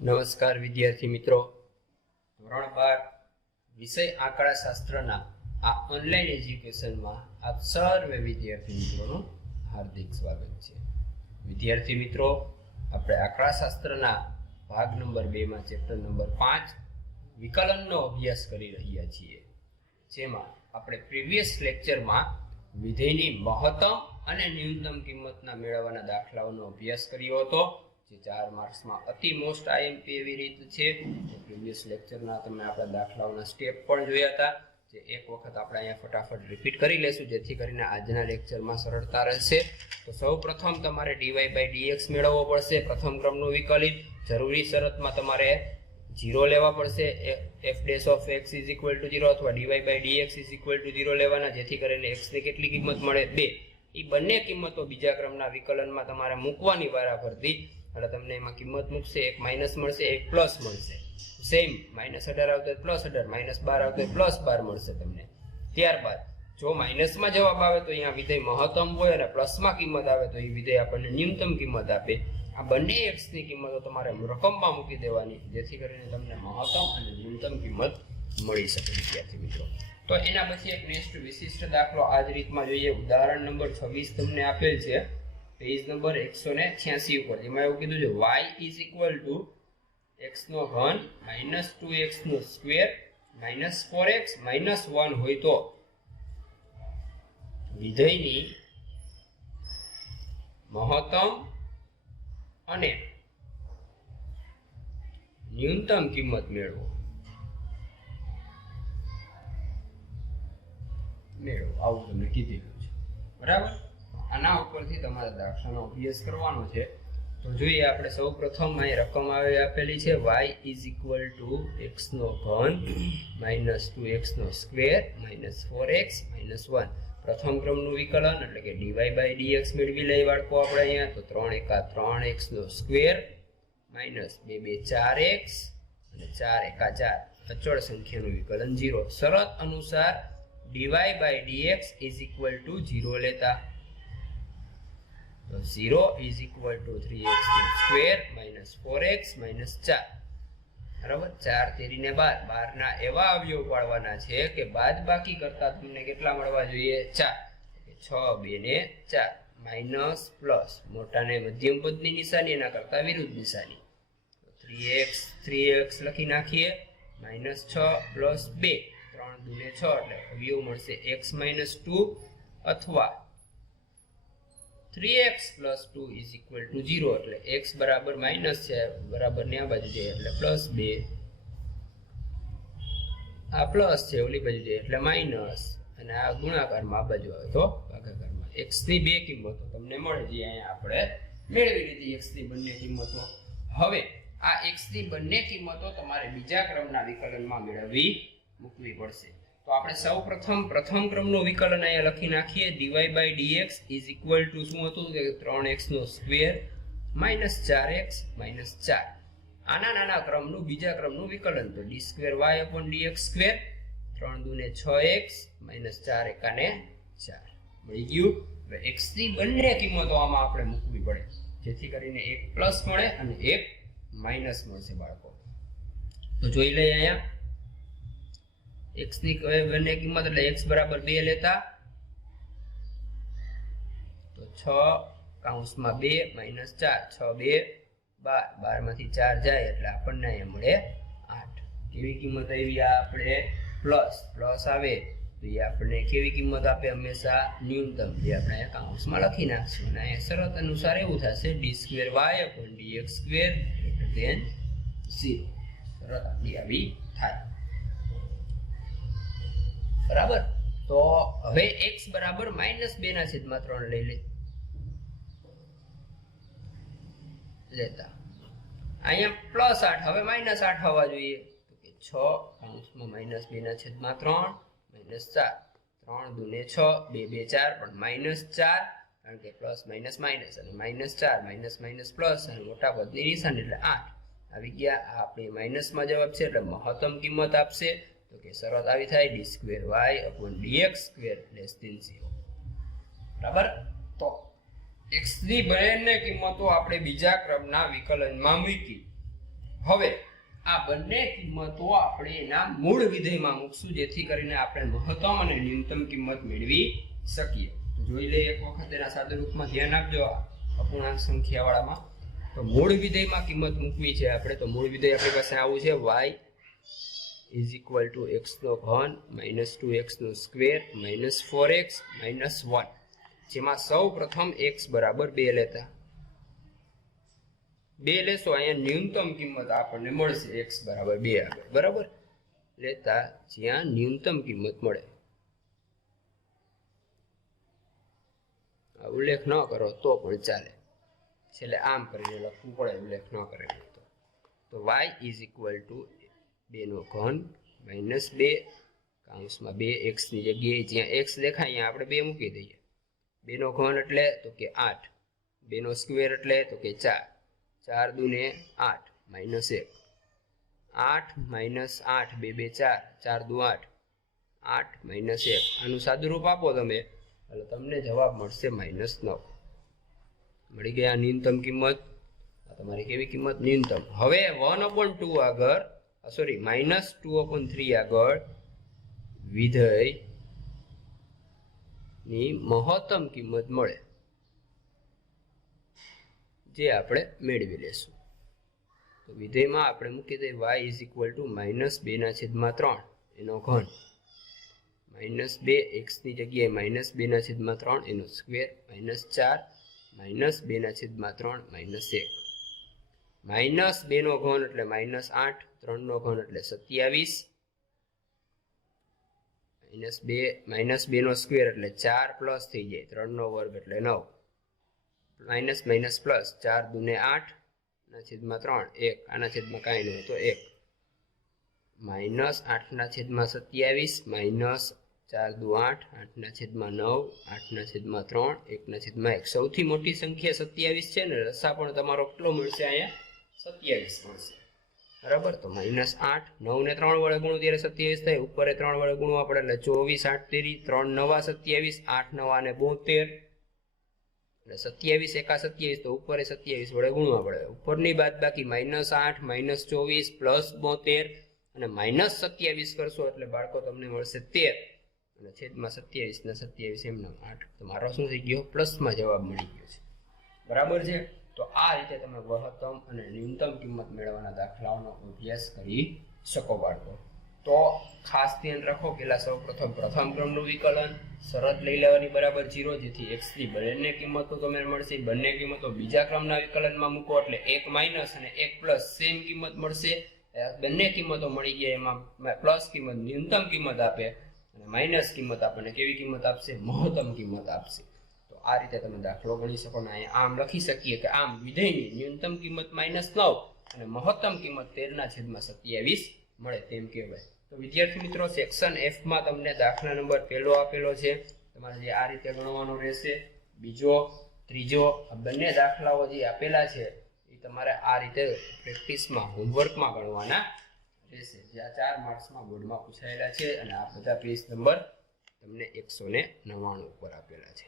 નમસ્કાર વિદ્યાર્થી મિત્રો, ધોરણ 12 વિષય આંકડાશાસ્ત્રના આ ઓનલાઈન એજ્યુકેશનમાં આપ સર્વે વિદ્યાર્થી મિત્રોનું હાર્દિક સ્વાગત છે. વિદ્યાર્થી મિત્રો, આપણે આંકડાશાસ્ત્રના ભાગ નંબર 2 માં ચેપ્ટર નંબર 5 વિકલનનો અભ્યાસ કરી રહ્યા છીએ, જેમાં આપણે પ્રીવિયસ લેક્ચરમાં વિધેયની મહત્તમ અને ન્યૂનતમ કિંમતના મેળવવાના દાખલાઓનો અભ્યાસ કર્યો હતો, જે 4 માર્ક્સમાં અતિ મોસ્ટ આઈએમપી એવી રીત છે. પ્રીવિયસ લેક્ચરના તમે આપણા દાખલાઓના સ્ટેપ પણ જોયા હતા, જે એક વખત આપણે અહીંયા ફટાફટ રિપીટ કરી લેશું, જેથી કરીને આજના લેક્ચરમાં સરળતા રહેશે. તો સૌપ્રથમ તમારે dy/dx મેળવવો પડશે. પ્રથમ ક્રમનું વિકલિત જરૂરી શરતમાં તમારે 0 લેવા પડશે. f' of x is equal to 0 અથવા dy/dx is equal to 0 લેવાના, જેથી કરીને x ની કેટલી કિંમત મળે? 2. એ બંને કિંમતો બીજા ક્રમના વિકલનમાં તમારે મૂકવાની વારાફરતી, એટલે તમને એમાં કિંમત મૂકશે, એક માઇનસ મળશે, એક પ્લસ મળશે. સેમ -18 આવતો +18, -12 આવતો +12 મળશે તમને. ત્યારબાદ જો માઇનસમાં જવાબ આવે તો અહીંયા વિધેય મહત્તમ હોય, અને પ્લસમાં કિંમત આવે તો એ વિધેય આપણને ન્યૂનતમ કિંમત આપે. આ બંને x ની કિંમતો તમારે રકમમાં મૂકી દેવાની, જેથી કરીને તમને મહત્તમ અને ન્યૂનતમ કિંમત મળી શકે વિદ્યાર્થી મિત્રો. તો એના પછી એક નેક્સ્ટ વિશિષ્ટ દાખલો આ જ રીતમાં જોઈએ. ઉદાહરણ નંબર 26 તમને આપેલ છે, પેજ નંબર 186 ઉપર. એમાં એવું કીધું છે y is equal to x નો ઘન -2x નો સ્ક્વેર -4x -1 હોય તો વિધેયની મહત્તમ અને ન્યૂનતમ કિંમત મેળવો. આવું તમને કીધેલું છે, બરાબર. આના ઉપરથી તમારે દાખલાનો અભ્યાસ કરવાનો છે. તો જોઈએ આપણે સૌ પ્રથમ અહીં રકમ આપેલી છે, y is equal to x નો ઘન -2x નો સ્ક્વેર -4x -1. પ્રથમ ક્રમનું વિકલન એટલે કે dy/dx મેળવી લઈ બાળકો આપણે અહીંયા. તો 3 × 3x નો સ્ક્વેર -2 × 4x અને 4 × 4 અચળ સંખ્યાનું વિકલન 0. શરત અનુસાર dy/dx is equal to 0 લેતા, તો 0 is equal to 3x square -4x -4. બરાબર. 4 તેરીને 12, 12 ના એવા અવયવ પાડવાના છે કે બાદ બાકી કરતા તમને કેટલા મળવા જોઈએ? 4. 6 2 ને 4, માઇનસ પ્લસ, મોટા ને મધ્યમ પદની નિશાની, એના કરતા વિરુદ્ધ નિશાની. 3x લખી નાખીએ, -6 + 2, 3 2 ને 6, એટલે અવયવ મળશે x - 2 અથવા 3x + 2 is equal to 0. એટલે x બરાબર માઇનસ છે, બરાબર ને આ બાજુ જાય એટલે +2, આ પ્લસ છે ઓલી બાજુ જાય એટલે માઇનસ, અને આ ગુણાકારમાં આ બાજુ આવે તો ભાગાકારમાં. x ની બે કિંમતો તમને મળે, જે અહીંયા આપણે મેળવી લીધી x ની બંને કિંમતો. હવે આ x ની બંને કિંમતો તમારે બીજા ક્રમના વિકલનમાં મૂકવી પડશે. તો આપણે પ્રથમ ક્રમનું વિકલન અહીંયા લખી નાખીએ. dy/dx is equal to શું હતું કે 3x નો સ્ક્વેર -4x -4. આના નાના ક્રમનું બીજા ક્રમનું વિકલન, તો d2y/dx², 3 2 ને 6x -4 એકાને 4 મળી ગયું. હવે x ની બંને કિંમતો આમાં આપણે મૂકવી પડે, જેથી કરીને એક પ્લસ મળે અને એક માઇનસ મળશે બાળકો. તો જોઈ લઈએ અહીંયા x ની બંને કિંમત, એટલે x બરાબર 2 લેતા, તો 6 / 2 -4, 6 2 12, 12 માંથી 4 જાય એટલે આપણને અહીંયા મળે 8. કેવી કિંમત આવી? આ આપણે પ્લસ આવે તો એ આપણને કેવી કિંમત આપે? હંમેશા ન્યૂનતમ, જે આપણે અહીંયા કાઉન્સમાં લખી નાખશું. અને અહીંયા શરત અનુસાર એવું થશે d2y/dx² > 0. શરત આપણી આવી થાય, બરાબર. તો હવે x બરાબર -2/3 લઈ લેતા, અહીંયા +8, હવે -8 આવવા જોઈએ. તો કે 6 -2/3 -4, 3 2 ને 6, 2 2 4, પણ -4, કારણ કે પ્લસ માઇનસ માઇનસ, અને -4 માઇનસ પ્લસ, અને મોટા પદની નિશાની એટલે 8 આવી ગયા. આ આપણી માઇનસમાં જવાબ છે, એટલે મહત્તમ કિંમત આપશે. તો કે શરત આવી થાય d2y/dx² > 0. બરાબર. તો x ની બંને કિંમતો આપણે બીજા ક્રમના વિકલનમાં મૂકી. હવે આ બંને કિંમતો આપણે એના મૂળ વિધેયમાં મૂકશું, જેથી કરીને આપણે મહત્તમ અને ન્યૂનતમ કિંમત મેળવી શકીએ. જોઈ લઈએ એક વખત એના સાદા રૂપમાં. ધ્યાન આપજો અપૂર્ણાંક સંખ્યાવાળામાં. તો મૂળ વિધેયમાં કિંમત મૂકવી છે આપણે. તો મૂળ વિધેય આપણી પાસે આવું છે, y is equal to x નો ઘન માઇનસ 2x નો સ્ક્વેર માઇનસ 4x માઇનસ 1, જેમાં સૌ પ્રથમ x બરાબર 2 લેતા. 2 લેશો, અહીંયા ન્યૂનતમ કિંમત આપણને મળશે x બરાબર 2 આગળ. બરાબર, લેતા જ્યાં ન્યૂનતમ કિંમત મળે. ઉલ્લેખ ન કરો તો પણ ચાલે, છેલ્લે આમ કરીને લખવું પડે, ઉલ્લેખ ન કરે તો y ઇઝ ઇક્વલ ટુ 2 નો ઘન માઇનસ 2 કૌંસમાં 2x ની જગ્યાએ જ્યાં x દેખાય અહીંયા આપણે 2 મૂકી દઈએ. 2 નો ઘન એટલે તો કે 8, 2 નો સ્ક્વેર એટલે તો કે 4, 4 દુને 8 માઇનસ 1, 8 માઇનસ 8 2 2 4, 4 દુ 8, 8 માઇનસ 1. આનું સાદું રૂપ આપો તમે એટલે તમને જવાબ મળશે માઇનસ 9. મળી ગયા ન્યૂનતમ કિંમત. આ તમારી કેવી કિંમત? ન્યૂનતમ. હવે 1/2 આગળ, સોરી માઇનસ 2/3 આગળ વિધેય ની મહત્તમ કિંમત મળે, જે આપણે મેળવી લેશું. તો વિધેયમાં આપણે મૂકી દઈએ y is equal to minus 2/3 એનો ઘન માઇનસ 2x ની જગ્યાએ માઇનસ 2/3 એનો square minus 4 minus 2/3 minus 1. Minus 2 નો ઘન એટલે માઇનસ 8, 3 નો ઘન એટલે 27, માઇનસ 2 નો સ્ક્વેર એટલે 4 પ્લસ થઈ જાય, 3 નો વર્ગ એટલે 9, માઇનસ માઇનસ પ્લસ 4 દુને 8 ના છેદમાં 3 1, આના છેદમાં કાંઈ નહીં તો 1, માઇનસ 8 ના છેદમાં 27 માઇનસ 4 દુ 8, 8 ના છેદમાં 9, 8 ના છેદમાં 3, 1 ના છેદમાં 1. સૌથી મોટી સંખ્યા 27 છે ને, રસા પણ તમારો કેટલો મળશે? અહીંયા 27 મળશે. બરાબર, તો માઇનસ 8, 9 ને 3 વડે ગુણો ત્યારે 27 થાય, ઉપર 3 વડે ગુણવા આપણે એટલે 24, 8 તેરી 3 નવા 27, 8 નવા ને 72, એટલે 27 એકા 27, તો ઉપર 27 વડે ગુણવા પડે. ઉપરની બાદ બાકી માઇનસ 8 માઇનસ 24 પ્લસ 72 અને માઇનસ 27 કરશો એટલે બાળકો તમને મળશે 13, અને છેદમાં 27 ને 27 એમનો 8. તમારો શું થઈ ગયો? પ્લસમાં જવાબ મળી ગયો છે. બરાબર છે. તો આ રીતે તમે મહત્તમ અને ન્યૂનતમ કિંમત મેળવવાના દાખલાઓનો અભ્યાસ કરી શકો બાળકો. તો ખાસ ધ્યાન રાખો, પેલા સૌ પ્રથમ ક્રમનું વિકલન શરત લઈ લેવાની બરાબર 0, જેથી x ની બંને કિંમતો તમને મળશે. બંને કિંમતો બીજા ક્રમના વિકલનમાં મૂકો એટલે 1 માઇનસ અને 1 પ્લસ સેમ કિંમત મળશે. બંને કિંમતો મળી ગયા, એમાં પ્લસ કિંમત ન્યૂનતમ કિંમત આપે અને માઇનસ કિંમત આપણને કેવી કિંમત આપશે? મહત્તમ કિંમત આપશે. તો આ રીતે તમે દાખલો ગણી શકો. ને અહીંયા આમ લખી શકીએ કે આમ વિધેયની ન્યૂનતમ કિંમત -9 અને મહત્તમ કિંમત 13/27 મળે તેમ કહેવાય. તો વિદ્યાર્થી મિત્રો, સેક્શન F માં તમને દાખલા નંબર 1 આપેલો છે, તમારે જે આ રીતે ગણવાનો રહેશે. બીજો, ત્રીજો, આ બંને દાખલાઓ જે આપેલા છે એ તમારે આ રીતે પ્રેક્ટિસમાં હોમવર્કમાં ગણવાના રહેશે, જે આ 4 માર્ક્સમાં બોર્ડમાં પૂછાયેલા છે. અને આ બધા પેજ નંબર તમને 199 ઉપર આપેલા છે.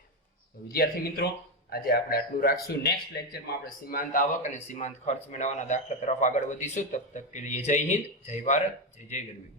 તો વિદ્યાર્થી મિત્રો, આજે આપણે આટલું રાખશું. નેક્સ્ટ લેક્ચરમાં આપણે સીમાંત આવક અને સીમાંત ખર્ચ મેળવવાના દાખલા તરફ આગળ વધીશું. તબ તક કે લીએ જય હિન્દ, જય ભારત, જય જય ગરવી.